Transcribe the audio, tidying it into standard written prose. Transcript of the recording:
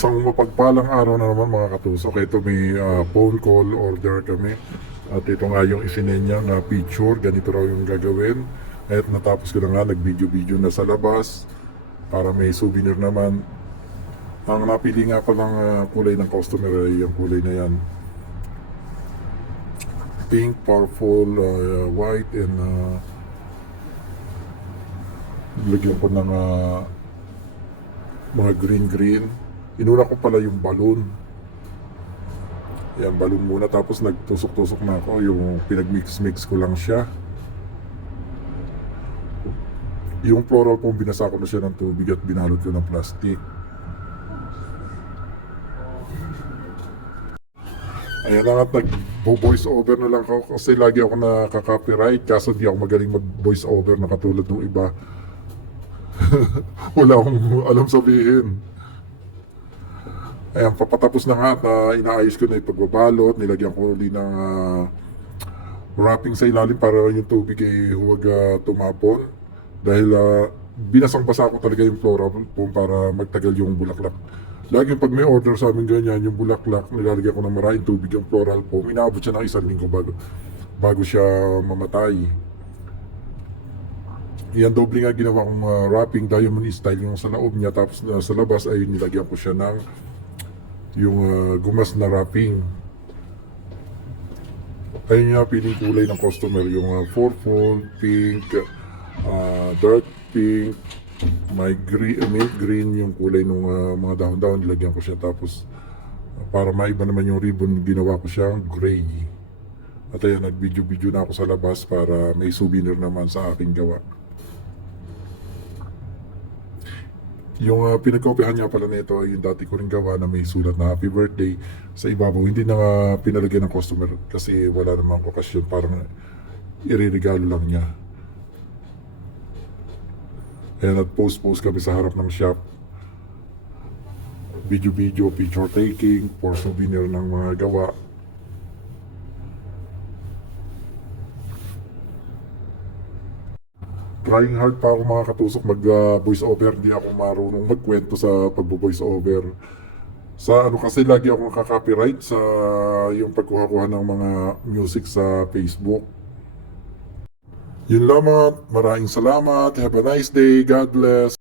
Isang mapagpalang araw na naman mga katusok. Ito may phone call order kami. At ito nga yung isinenya na picture. Ganito raw yung gagawin. At natapos ko na nga, nag-video-video na sa labas. Para may souvenir naman. Ang napili nga pa ng kulay ng customer ay yung kulay na yan. Pink, purple, white, and lagyan ko ng mga green. Inuna ko pala yung balloon. Yan, balloon muna. Tapos nagtusok-tusok na ako. Yung pinag-mix ko lang siya. Yung floral po, binasa ko na siya ng tubig at binalot ko ng plastic. Ayan na nga, nag-voice over na lang ako kasi lagi ako nakaka-copyright. Kaso di ako magaling mag-voice over na katulad ng iba. Wala akong alam sabihin. Ayan, papatapos na nga at inaayos ko na yung pagbabalot. Nilagyan ko ulit ng wrapping sa ilalim para yung tubig ay huwag tumapon. Dahil binasang-basa ko talaga yung floral foam para magtagal yung bulaklak. Lagi pag may order sa amin ganyan, yung bulaklak, nilalagyan ko ng maraming tubig yung floral foam. Inaabot siya ng 1 linggo bago siya mamatay. Yan, doble nga ginawa kong wrapping, diamond style yung sa loob niya. Tapos sa labas ay nilagyan ko siya ng yung gumas na wrapping. Ayun nga, piling kulay ng customer, yung purple, pink, dark pink, may green, mint green yung kulay ng mga dahon-dahon. Nilagyan ko siya, tapos para maiba naman yung ribbon, ginawa ko siyang gray. At ayan, nag-video na ako sa labas para may souvenir naman sa aking gawa. Yung pinagkopyahan niya pala nito ay yung dati ko rin gawa na may sulat na happy birthday sa ibabaw. Hindi na nga pinalagyan ng customer kasi wala namang okasyon, parang iririgalo lang niya. Ayan, at post kami sa harap ng shop. Video, picture taking for souvenir ng mga gawa. Trying hard pa ako mga katusok mag-voice over. Hindi ako marunong magkwento sa pag-voice over. Sa ano kasi lagi ako nakaka-copyright sa yung pagkuha-kuha ng mga music sa Facebook. Yun lamang. Maraming salamat. Have a nice day. God bless.